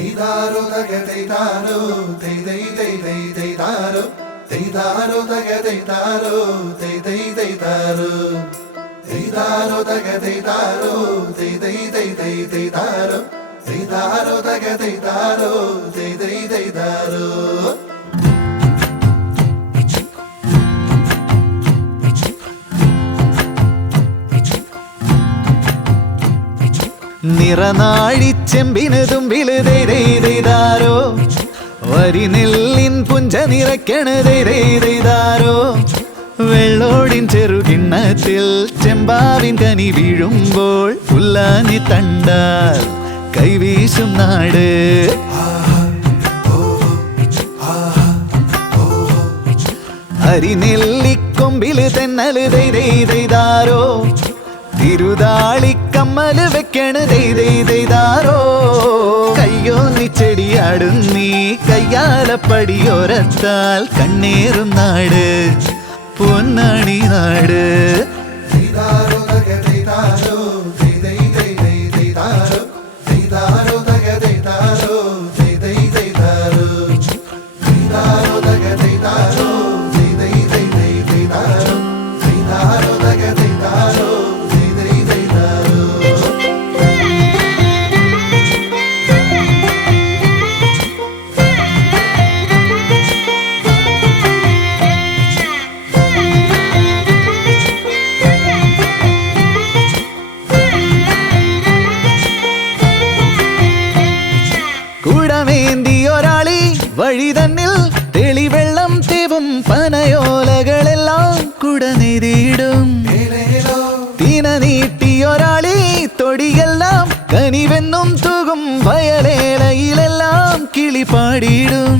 Deidaro daga deidaro, deidaro, deidaro daga deidaro, deidaro, deidaro daga deidaro, deidaro, deidaro daga deidaro, deidaro. നിറനാഴിച്ചെമ്പിന് തുമ്പില് ദൈതാരോ വരിനെല്ലിൻ പുഞ്ച നിറയ്ക്കണ് ദൈതാരോ വെള്ളോടിൻ ചെറുകിണ്ണത്തിൽ ചെമ്പാവിൻ കനി വീഴുമ്പോൾ പുല്ലാനി തണ്ടാൽ കൈവീശും നാട് അരിനെല്ലിക്കൊമ്പില് തെന്നല് ദൈതാരോ തിരുതാളിക്കമ്മല് വെക്കണ് ദൈതാരോ കയ്യോന്നി ചെടിയാടും നീ കയ്യാലപ്പടിയോരത്താൽ കണ്ണേറും നാട് പൊന്നാണി നാട് കുടമേന്തിയൊരാളി വഴി തന്നിൽ തെളിവെള്ളം തേവും പനയോലകളെല്ലാം കുടനിരിടും തീന നീട്ടിയൊരാളി തൊടിയെല്ലാം കനിവെന്നും തൂകും വയലേലയിലെല്ലാം കിളിപാടിയിടും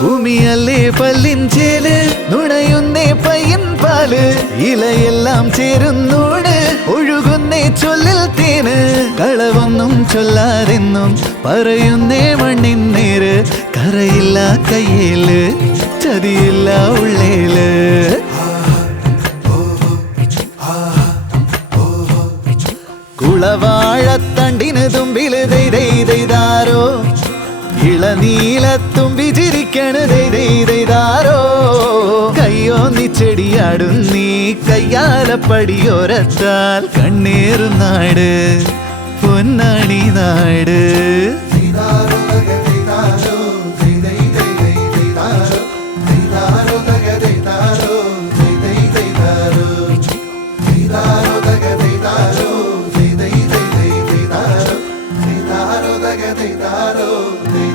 ഭൂമിയല്ലേ പല്ലിൻ ചേല് നുണയുന്നേ പയ്യൻ പാല് ഇലയെല്ലാം ചേരുന്നൂട് ഒഴുകുന്നേ ചൊല്ലിൽ തേന് കളവൊന്നും ചൊല്ലാതെന്നും പറയുന്നേ മണ്ണിൻ നേര് കറയില്ല കയ്യേല് ചതിയില്ല ഉള്ളേല് കുളവാഴത്തണ്ടിന് തുമ്പില് ദൈതാരോ ഇളനീലത്തുമ്പി ചിരിക്കണ് ദൈതാരോ കയ്യോന്നി ചെടിയാടും നീ കയ്യാലപ്പടിയോരത്താൽ കണ്ണേറും നാട് പൊന്നാണി നാട് Deidaro